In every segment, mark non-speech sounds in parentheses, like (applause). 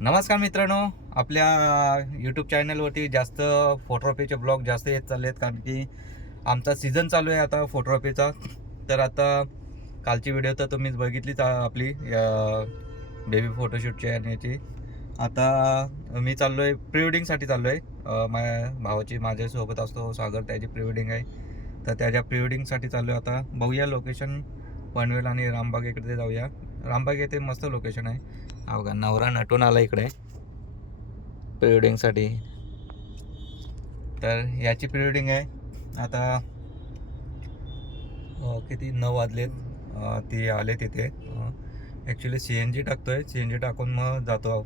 नमस्कार मित्रांनो आपल्या यूट्यूब चॅनलवरती जास्त फोटोग्राफीचे ब्लॉग जास्त येत चालले आहेत कारण की आमचा सीझन चालू आहे आता फोटोग्राफीचा तर आता कालची व्हिडिओ तर तुम्हीच बघितलीच आपली बेबी फोटोशूटची आणि याची आता मी चाललो आहे प्री वेडिंगसाठी चाललो आहे माझ्या भावाची माझ्यासोबत असतो सागर त्याची प्री वेडिंग आहे. तर त्याच्या प्री वेडिंगसाठी चाललो आहे आता. बघूया लोकेशन पनवेल आणि रामबाग इकडे जाऊया. रामबाग येथे मस्त लोकेशन आहे. बघा नवरा नटून आला इकडे. प्री वेडिंगसाठी तर याची प्री वेडिंग आहे. आता किती? नऊ वाजलेत. ती आले तिथे. ॲक्च्युली सी एन जी टाकतोय. सी एन जी टाकून मग जातो.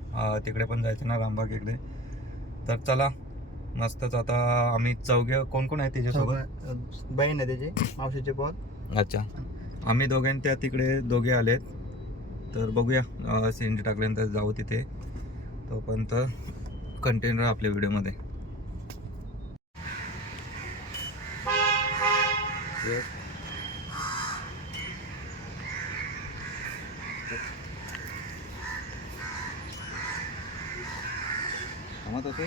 तिकडे पण जायचं ना रामबाग इकडे. तर चला मस्तच. आता आम्ही चौघे कोण कोण आहे तिच्यासोबत? बहीण आहे त्याची मावशीचे पोत अच्छा. आम्ही दोघांनी त्या तिकडे दोघे आलेत. तर बघूया सी एन जी टाकल्यानंतर जाऊ तिथे. तोपर्यंत कंटेनर आपल्या व्हिडिओमध्ये थांबत होते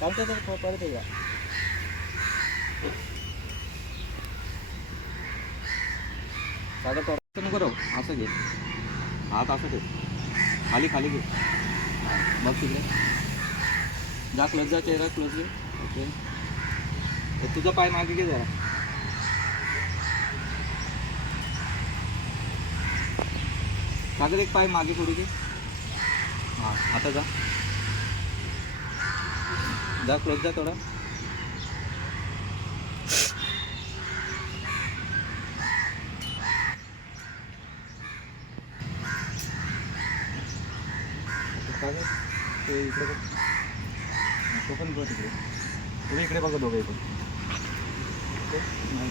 चालतं तर प- परत येऊया साधं टॉर्च नको राहू. असं घे. हात असं ठेव. खाली खाली घे. मग तिकडे. जा क्लच जा चेहरा क्लच घे. ओके. तर तुझा पाय मागे घे जरा. सागर एक पाय मागे पुढे घे हां आता जा. जा क्लोज जा थोडा. सागर ते इकडे बघ हां, तो पण बघ तिकडे तुम्ही इकडे बघा दोघं इकडे ओके? नाही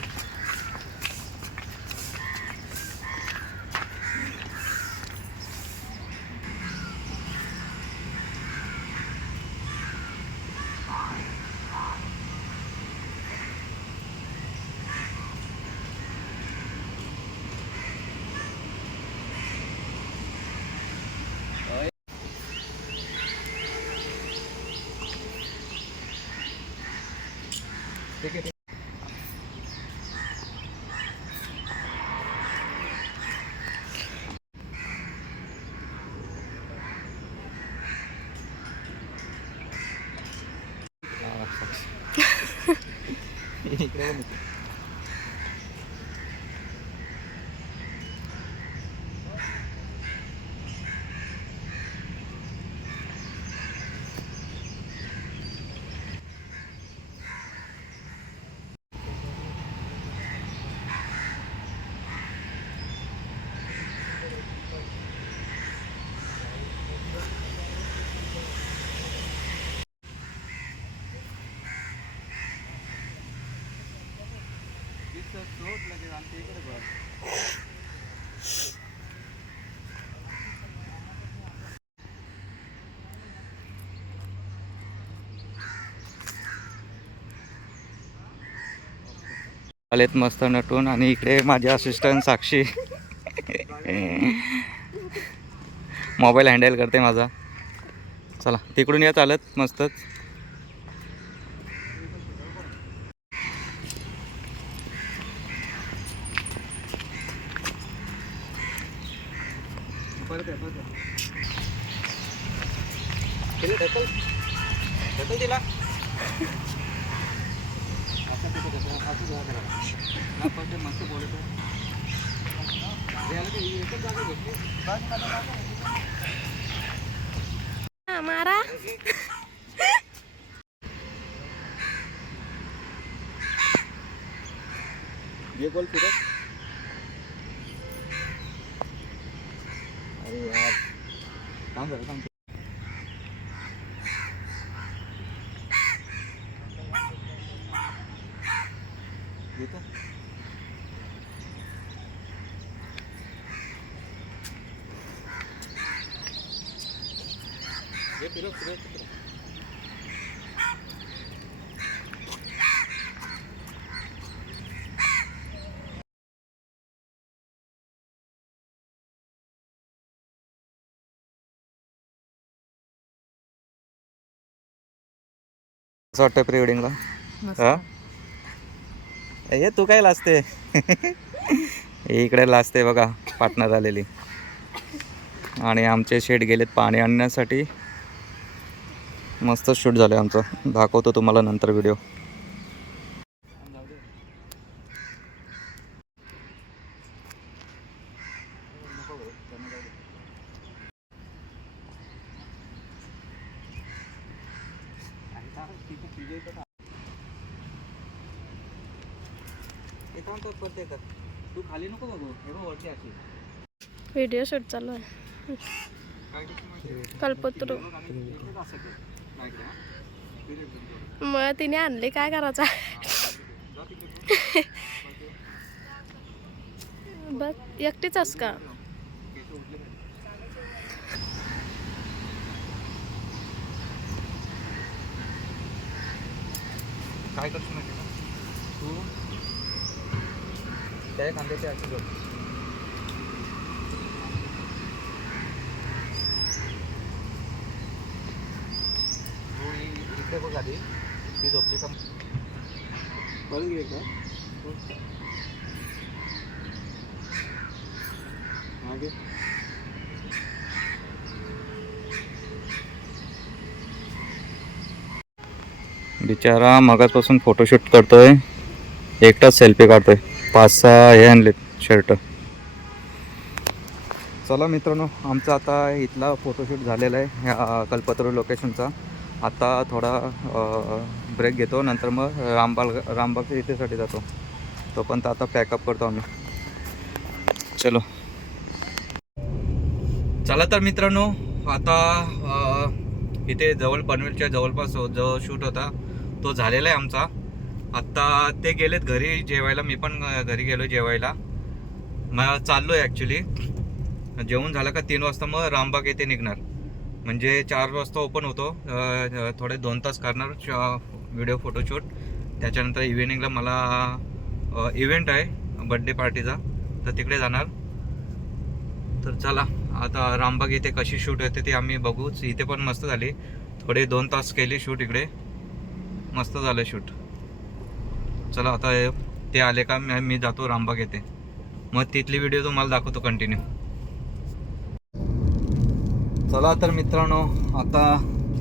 ते. जा पुढे. बस बस. ठीक आहे ठीक इकडे बघ इथे. इथं शोध लगेच आमच्या इकडे बघ आलेत मस्त नटून आणि इकडे माझे असिस्टंट साक्षी. मोबाईल हँडल करते माझा. चला तिकडून या चालत मस्तच परत आहे, परत आहे. तिला ढकल ढकल तिला आता तिथं ढकल, असं जरा करा. हा, पण ते मस्त बोलत आहे. याला ते एकच जागा घेतली. मारा ये बोल फिरत अरे यार काम झालं काम येतो हे फिरव फिरव फिरव कसं वाटतं प्री वेडिंगला हा? ये तू काय लाजते? (laughs) इकडे लाजते बघा पार्टनर आलेली. आणि आमचे शेड गेलेत पाणी आणण्यासाठी. मस्त शूट झालं आहे आमचं. दाखवतो तुम्हाला नंतर व्हिडिओ तू खाली नको व्हिडिओ शूट चालू आहे. कल्पत्रू मग तिने आणले काय करायचा? बस एकटीच अस का? काय करतो माहिती का? तू? त्या खांद्याचे असे जोड तू इकडे बघ आधी. ती झोपली का? परत घे का? मागे. बिचारा मगाचपासून फोटोशूट करतोय. एकटाच सेल्फी काढतोय. पाच सहा हे आणलेत शर्ट चला मित्रांनो आमचा आता इथला फोटोशूट झालेला आहे ह्या कल्पतरू लोकेशनचा आता थोडा ब्रेक घेतो नंतर मग रामबाग रामबागच्या इथेसाठी जातो. तोपर्यंत आता पॅकअप करतो आम्ही. चलो. चला तर मित्रांनो आता इथे जवळ पनवेलच्या जवळपास जो शूट होता तो झालेला आहे आमचा. आत्ता ते गेलेत घरी जेवायला मी पण घरी गेलो जेवायला. मग चाललो आहे ॲक्च्युली जेवण झालं का तीन वाजता मग रामबाग येथे निघणार. म्हणजे चार वाजता ओपन होतो. थोडे दोन तास करणार व्हिडिओ फोटोशूट त्याच्यानंतर इव्हिनिंगला मला इव्हेंट आहे बड्डे पार्टीचा तर तिकडे जाणार. तर चला आता रामबाग इथे कशी शूट होते ती आम्ही बघूच. इथे पण मस्त झाली. थोडे दोन तास केली शूट इकडे. मस्त झालं शूट चला आता ते आले का मी मी जातो रामबाग येथे. मग तिथली व्हिडिओ तुम्हाला दाखवतो कंटिन्यू चला तर मित्रांनो आता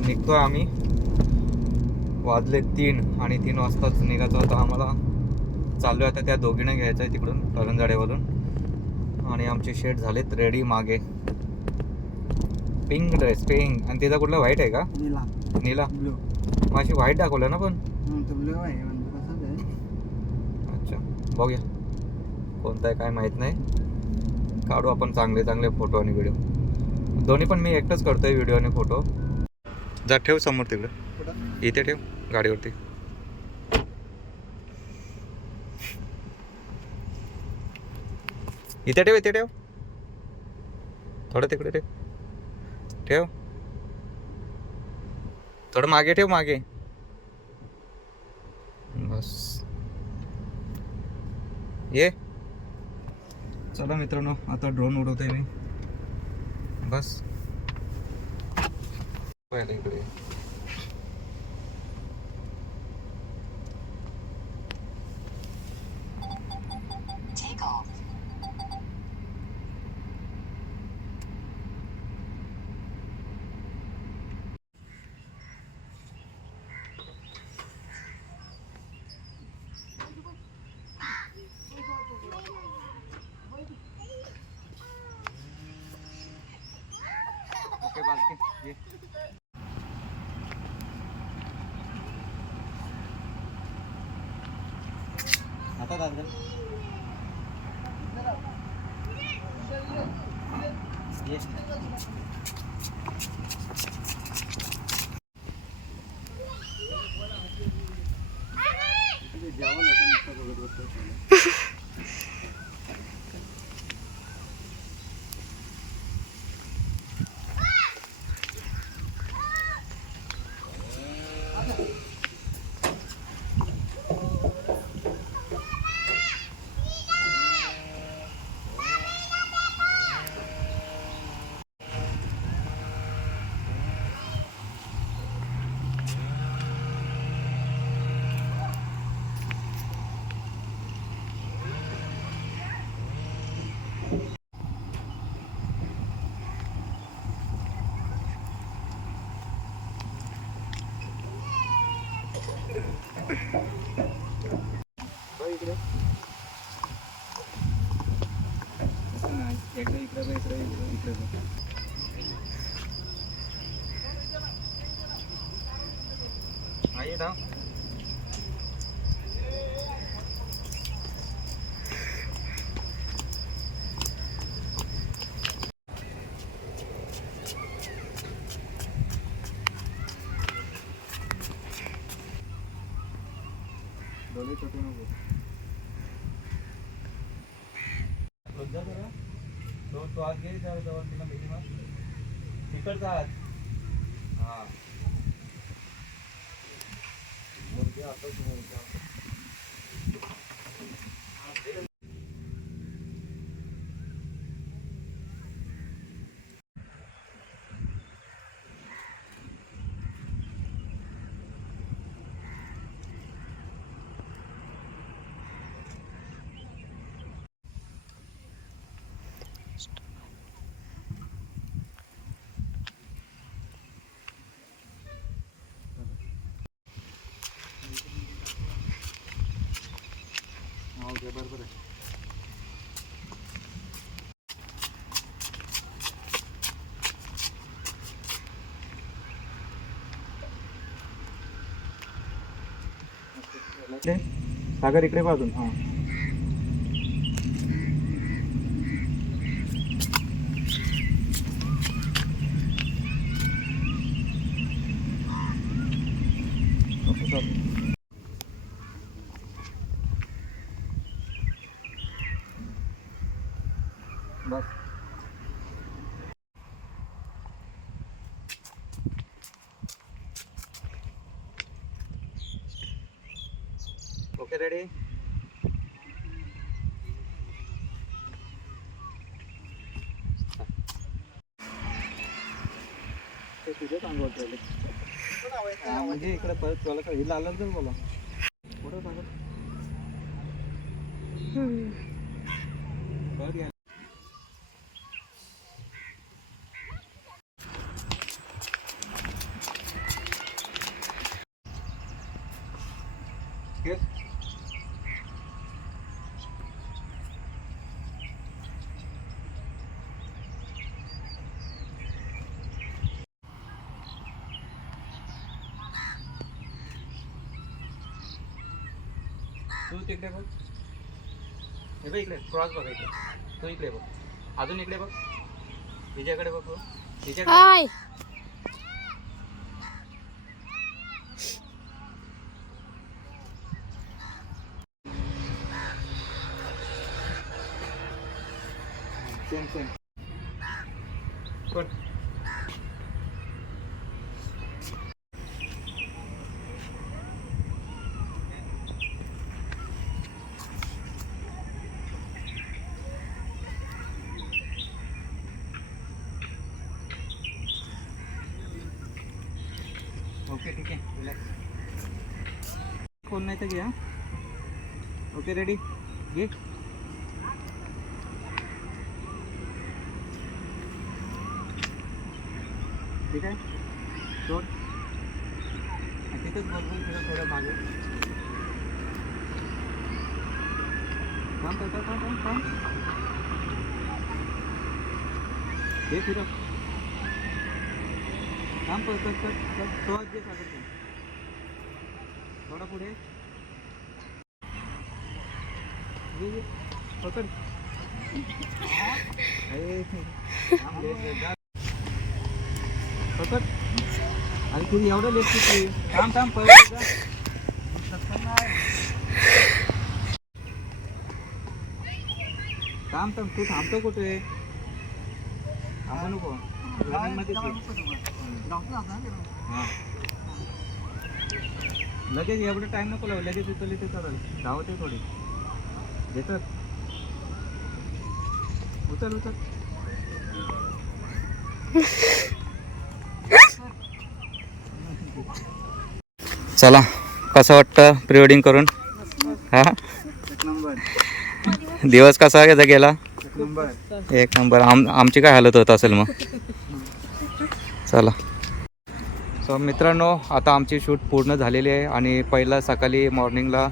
निघतोय आम्ही. वाजले तीन आणि तीन वाजताच निघायचं होतं आम्हाला. चालू आहे आता त्या दोघीनं घ्यायचं आहे तिकडून करंजाडेवरून आणि आमचे शेट झालेत रेडी मागे. पिंक ड्रेस पिंक आणि तिचा कुठला व्हाईट आहे का? नीला. नीला. ब्लू माझी व्हाईट दाखवलं ना पण? अच्छा. बघूया. कोणता आहे काय माहीत नाही. काढू आपण चांगले चांगले फोटो आणि व्हिडिओ दोन्ही पण मी एकटंच करतोय व्हिडिओ आणि फोटो जा ठेव समोर तिकडे. इथे ठेव गाडीवरती. इथे ठेव इथे ठेव. थोडं तिकडे ठेव. ठेव. थोडं मागे ठेव मागे. बस. ये. चला मित्रांनो आता ड्रोन उडवतोय मी. बस. पहिला इकडे ये. ओके ये. आता दादा इकडे इकडे इकडे बघ. हा ये धाव डोळे छोटे नको जा जरा तो तो घे जवळ तिला भेटी मार तिकडचा आत. हा. मुलगी आहे बरोबर आहे सागर इकडे बाजून हा ओके, चल. बस ओके रेडी ते तुझ्याच अंगावर ठेवले हा, म्हणजे इकडे परत चला का हिला आलं तर बोला. तू तिकडे बघ. हे बघ इकडे क्रॉस बघ इकडे. तू इकडे बघ. अजून इकडे बघ. तिच्याकडे बघ तिच्याकडे हाय सेम सेम कर ओके ठीक आहे रिलॅक्स फोन घ्या. ओके रेडी घे. ठीक आहे? सोड हा, तिथंच बरोबर तिथं थोडं मागे. थांब थांब थांब थांब हे फिरव थांब कट कट कट जे सागर थोडा पुढे ये, ये. पकड ए, थांब, लेट, लेट, जा. पकड अरे तू एवढं लेखी किती थांब थांब थांब थांब तू थांबतो कुठे थांबू नको लगेच एवढं टाइम नको लावू लगेच उचलले ते चालेल धावते थोडी. घेतात उचल उचल. चला कसं वाटतं प्री वेडिंग करून? हा? दिवस कसा गेला गेला? एक नंबर. एक नंबर. आम आमची काय हालत होत असेल मग? चला. सो मित्रांनो आता आमची शूट पूर्ण झालेली आहे आणि पहिला सकाळी मॉर्निंगला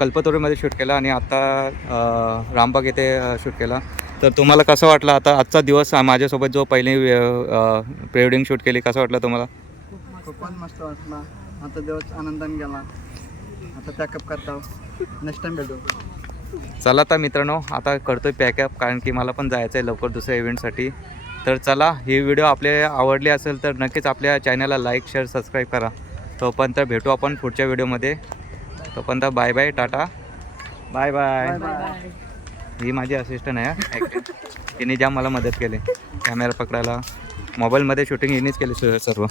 कल्पतरूमध्ये शूट केला आणि आता अ, रामबाग येथे शूट केला. तर तुम्हाला कसं वाटलं आता आजचा दिवस माझ्यासोबत जो पहिले प्री वेडिंग शूट केली कसं वाटलं तुम्हाला? खूपच मस्त वाटला. आता दिवस आनंदाने गेला. आता पॅकअप करता. नेक्स्ट टाइम भेटू. चला तर मित्रांनो आता करतोय पॅकअप कारण की मला पण जायचं आहे लवकर दुसऱ्या इव्हेंटसाठी तर चला ही व्हिडिओ आपले आवडली असेल तर नक्कीच आपल्या चॅनलला लाईक शेअर सबस्क्राईब करा. तोपर्यंत भेटू आपण पुढच्या व्हिडिओमध्ये तोपर्यंत bye bye tata. Bye bye ही माझी असिस्टंट आहे तिने जाम मला मदत केली कॅमेरा पकडायला. मोबाईलमध्ये शूटिंग हिनेच केली सर्व.